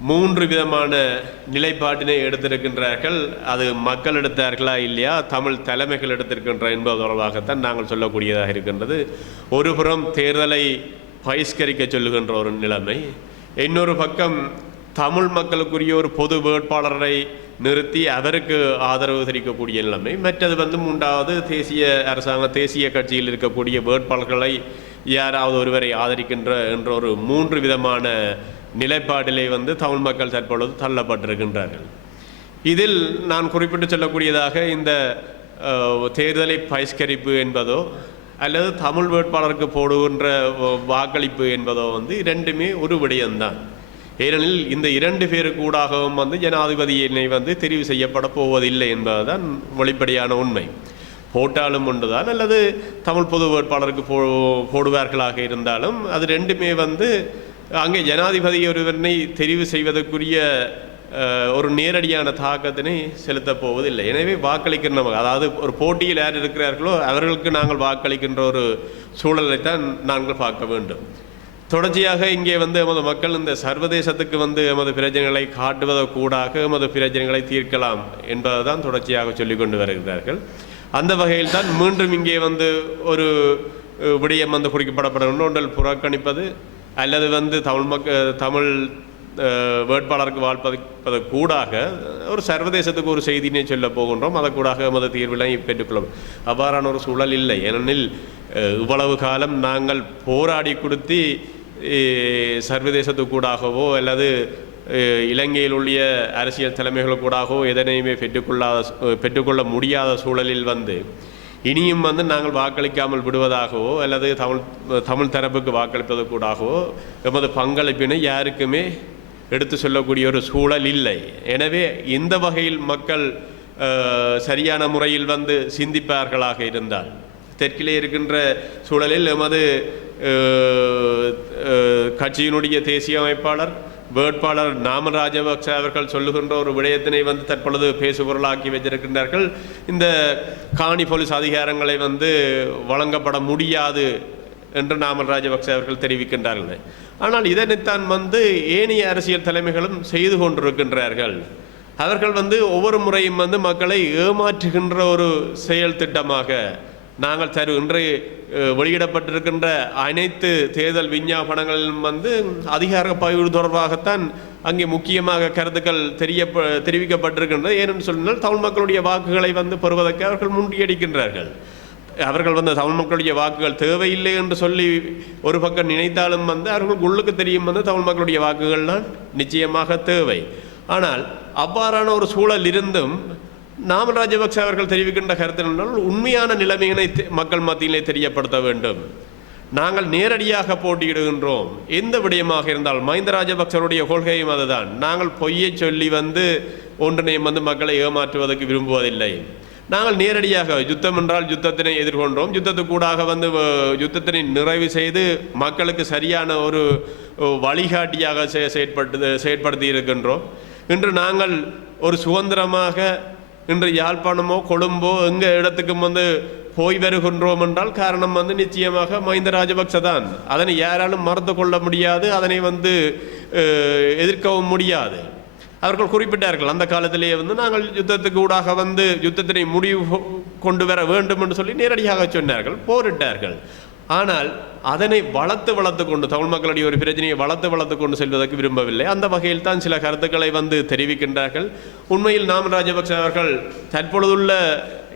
மூன்று விதமான நிலைப்பாட்டினை எடுத்திருக்கின்றார்கள். அது மக்கள் எடுத்தார்களா இல்லையா? தமிழ் தலைமைகள் எடுத்திருக்கின்ற என்பது தொடர்பாகத்தான் நாங்கள் சொல்லக்கூடியதாக இருக்கின்றது. ஒருபுறம் தேர்தலை பகிஷ்கரிக்க சொல்லுகின்ற ஒரு நிலைமை. இன்னொரு பக்கம் தமிழ் மக்களுக்குரிய ஒரு பொது வேட்பாளரை நிறுத்தி அவருக்கு ஆதரவு தெரிவிக்கக்கூடிய நிலைமை. மற்றது வந்து மூன்றாவது தேசிய அரசாங்க தேசிய கட்சியில் இருக்கக்கூடிய வேட்பாளர்களை யாராவது ஒருவரை ஆதரிக்கின்ற என்ற ஒரு மூன்று விதமான நிலைப்பாட்டிலே வந்து தமிழ் மக்கள் தற்பொழுது தள்ளப்பட்டிருக்கின்றார்கள். இதில் நான் குறிப்பிட்டு சொல்லக்கூடியதாக இந்த தேர்தலை பகிஷ்கரிப்பு என்பதோ அல்லது தமிழ் வேட்பாளருக்கு போடுகின்ற வாக்களிப்பு என்பதோ வந்து இரண்டுமே ஒரு விடயம்தான். ஏனெனில் இந்த இரண்டு பேருக்கு ஊடாகவும் வந்து ஜனாதிபதியினை வந்து தெரிவு செய்யப்பட போவதில்லை என்பதுதான் வெளிப்படையான உண்மை. போட்டாலும் ஒன்றுதான் அல்லது தமிழ் பொது வேட்பாளருக்கு போ போடுவார்களாக இருந்தாலும் அது ரெண்டுமே வந்து அங்கே ஜனாதிபதி ஒருவனை தெரிவு செய்வதற்குரிய ஒரு நேரடியான தாக்கத்தினை செலுத்தப் போவதில்லை. எனவே வாக்களிக்கிற நமக்கு அதாவது ஒரு போட்டியில் யார் இருக்கிறார்களோ அவர்களுக்கு நாங்கள் வாக்களிக்கின்ற ஒரு சூழலைத்தான் நாங்கள் பார்க்க வேண்டும். தொடர்ச்சியாக இங்கே வந்து எமது மக்கள் இந்த சர்வதேசத்துக்கு வந்து எமது பிரச்சனைகளை காட்டுவதற்கூடாக எமது பிரச்சனைகளை தீர்க்கலாம் என்பதை தான் தொடர்ச்சியாக சொல்லிக் கொண்டு வருகிறார்கள். அந்த வகையில் தான் மீண்டும் இங்கே வந்து ஒரு விடயம் வந்து குறிக்கப்படப்படும் ஒன்றில் புறக்கணிப்பது அல்லது வந்து தமிழ் மக்க தமிழ் வேட்பாளருக்கு வாழ்ப்பதற்கு கூடாக ஒரு சர்வதேசத்துக்கு ஒரு செய்தினை சொல்ல போகின்றோம். அதைக்கூடாக மத தீர்வினை பெற்றுக்கொள்ளும். அவ்வாறான ஒரு சூழல் இல்லை. ஏனெனில் இவ்வளவு காலம் நாங்கள் போராடி கொடுத்து சர்வதேசத்துக்கூடாகவோ அல்லது இலங்கையில் உள்ள அரசியல் தலைமைகளுக்கூடாகவோ எதனையுமே பெற்றுக்கொள்ளாத பெற்றுக்கொள்ள முடியாத சூழலில் வந்து இனியும் வந்து நாங்கள் வாக்களிக்காமல் விடுவதாகவோ அல்லது தமிழ் தமிழ் தரப்புக்கு வாக்களிப்பதற்கூடாகவோ எமது பங்களிப்பினை யாருக்குமே எடுத்து சொல்லக்கூடிய ஒரு சூழல் இல்லை எனவே இந்த வகையில் மக்கள் சரியான முறையில் வந்து சிந்திப்பார்களாக இருந்தால் தெற்கிலே இருக்கின்ற சூழலில் எமது கட்சியினுடைய தேசிய அமைப்பாளர் வேட்பாளர் நாம ராஜபக்ச அவர்கள் சொல்லுகின்ற ஒரு விடயத்தினை வந்து தற்பொழுது பேசுபொருளாக்கி வைத்திருக்கின்றார்கள். இந்த காணி போலீஸ் அதிகாரங்களை வந்து வழங்கப்பட முடியாது என்று நாமல் ராஜபக்சே அவர்கள் தெரிவிக்கின்றார்கள். ஆனால் இதனைத்தான் வந்து ஏனைய அரசியல் தலைமைகளும் செய்து கொண்டிருக்கின்றார்கள். அவர்கள் வந்து ஒவ்வொரு முறையும் வந்து மக்களை ஏமாற்றுகின்ற ஒரு செயல் திட்டமாக நாங்கள் தரு இன்று வெளியிடப்பட்டிருக்கின்ற அனைத்து தேர்தல் விஞ்ஞாபனங்களிலும் வந்து அதிகார பகிர்வு தொடர்பாகத்தான் அங்கே முக்கியமாக கருத்துக்கள் தெரிய தெரிவிக்கப்பட்டிருக்கின்றது. ஏனென்று சொன்னால் தமிழ் மக்களுடைய வாக்குகளை வந்து பெறுவதற்கு அவர்கள் முண்டியடிக்கின்றார்கள் அவர்கள் வந்து தமிழ் மக்களுடைய வாக்குகள் தேவையில்லை என்று சொல்லி ஒரு பக்கம் நினைத்தாலும் வந்து அவர்களுக்கு உள்ளுக்கு தெரியும் வந்து தமிழ் மக்களுடைய வாக்குகள்லாம் நிச்சயமாக தேவை. ஆனால் அவ்வாறான ஒரு சூழல் இருந்தும் நாம ராஜபக்ச அவர்கள் தெரிவிக்கின்ற கருத்து என்னென்றால் உண்மையான நிலைமையினை மக்கள் மத்தியிலே தெரியப்படுத்த வேண்டும். நாங்கள் நேரடியாக போட்டியிடுகின்றோம். எந்த விடயமாக இருந்தால் மஹிந்த ராஜபக்சருடைய கொள்கையும் அதுதான். நாங்கள் பொய்யை சொல்லி வந்து ஒன்றினையும் வந்து மக்களை ஏமாற்றுவதற்கு விரும்புவதில்லை. நாங்கள் நேரடியாக யுத்தம் என்றால் யுத்தத்தினை எதிர்கொண்டோம். யுத்தத்துக்கூடாக வந்து யுத்தத்தினை நிறைவு செய்து மக்களுக்கு சரியான ஒரு வழிகாட்டியாக செயற்பட்டு செயற்படுத்தி இருக்கின்றோம். இன்று நாங்கள் ஒரு சுதந்திரமாக இன்று யாழ்ப்பாணமோ கொழும்போ எங்கள் இடத்துக்கும் வந்து போய் வருகின்றோம் என்றால் காரணம் வந்து நிச்சயமாக மஹிந்த ராஜபக்ச தான் அதனை யாராலும் மறந்து கொள்ள முடியாது அதனை வந்து எதிர்க்கவும் முடியாது. அவர்கள் குறிப்பிட்டார்கள் அந்த காலத்திலேயே வந்து நாங்கள் யுத்தத்துக்கு ஊடாக வந்து யுத்தத்தினை முடிவு கொண்டு வர வேண்டும் என்று சொல்லி நேரடியாக சொன்னார்கள் போரிட்டார்கள். ஆனால் அதனை வளர்த்து வளர்த்து கொண்டு தமிழ் மக்களுடைய ஒரு பிரச்சனையை வளர்த்து வளர்த்து கொண்டு செல்வதற்கு விரும்பவில்லை. அந்த வகையில் தான் சில கருத்துக்களை வந்து தெரிவிக்கின்றார்கள். உண்மையில் நாம் ராஜபக்ஷ அவர்கள் தற்பொழுதுள்ள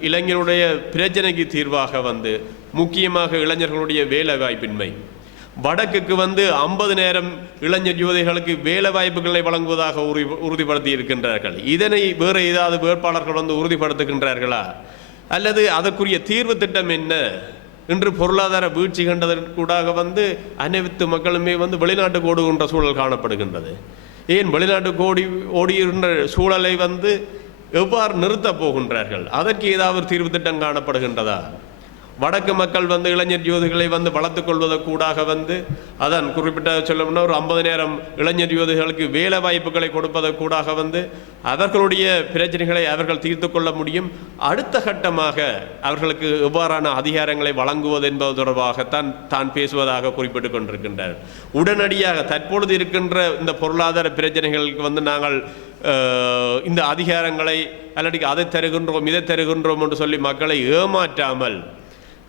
இளைஞருடைய பிரச்சனைக்கு தீர்வாக வந்து முக்கியமாக இளைஞர்களுடைய வேலை வாய்ப்பின்மை. வடக்குக்கு வந்து ஐம்பது நேரம் இளைஞர் யுவதிகளுக்கு வேலை வாய்ப்புகளை வழங்குவதாக உறுதி உறுதிப்படுத்தி இருக்கின்றார்கள் இதனை வேறு ஏதாவது வேட்பாளர்கள் வந்து உறுதிப்படுத்துகின்றார்களா? அல்லது அதற்குரிய தீர்வு திட்டம் என்ன? இன்று பொருளாதார வீழ்ச்சி கண்டதற்கூடாக வந்து அனைத்து மக்களுமே வந்து வெளிநாட்டுக்கு ஓடுகின்ற சூழல் காணப்படுகின்றது. ஏன் வெளிநாட்டுக்கு ஓடி ஓடுகின்ற சூழலை வந்து எவ்வாறு நிறுத்தப் போகின்றார்கள்? அதற்கு ஏதாவது தீர்வு திட்டம் காணப்படுகின்றதா? வடக்கு மக்கள் வந்து இளைஞர் யோதிகளை வந்து வளர்த்து கொள்வதற்கூடாக வந்து அதான் குறிப்பிட்ட சொல்லணும்னா ஒரு ஐம்பது நேரம் இளைஞர் யோதிகளுக்கு வேலை வாய்ப்புகளை கொடுப்பதற்கூடாக வந்து அவர்களுடைய பிரச்சனைகளை அவர்கள் தீர்த்து கொள்ள முடியும். அடுத்த கட்டமாக அவர்களுக்கு எவ்வாறான அதிகாரங்களை வழங்குவது என்பது தொடர்பாகத்தான் தான் பேசுவதாக குறிப்பிட்டுக் கொண்டிருக்கின்றார். உடனடியாக தற்பொழுது இருக்கின்ற இந்த பொருளாதார பிரச்சனைகளுக்கு வந்து நாங்கள் இந்த அதிகாரங்களை அல்லது அதை தருகின்றோம் இதை தருகின்றோம் என்று சொல்லி மக்களை ஏமாற்றாமல்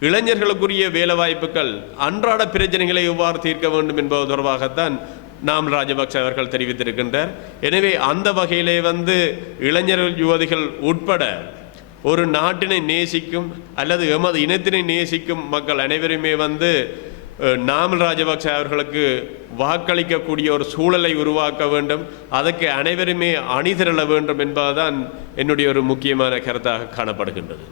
இளைஞர்களுக்குரிய வேலைவாய்ப்புகள் அன்றாட பிரச்சனைகளை எவ்வாறு தீர்க்க வேண்டும் என்பது தொடர்பாகத்தான் நாம் ராஜபக்ஷ அவர்கள் தெரிவித்திருக்கின்றார். எனவே அந்த வகையிலே வந்து இளைஞர்கள் யுவதிகள் உட்பட ஒரு நாட்டினை நேசிக்கும் அல்லது எமது இனத்தினை நேசிக்கும் மக்கள் அனைவருமே வந்து நாம் நாமல் ராஜபக்ஷ அவர்களுக்கு வாக்களிக்கக்கூடிய ஒரு சூழலை உருவாக்க வேண்டும். அதற்கு அனைவருமே அணிதிரள வேண்டும் என்பதுதான் என்னுடைய ஒரு முக்கியமான கருத்தாக காணப்படுகின்றது.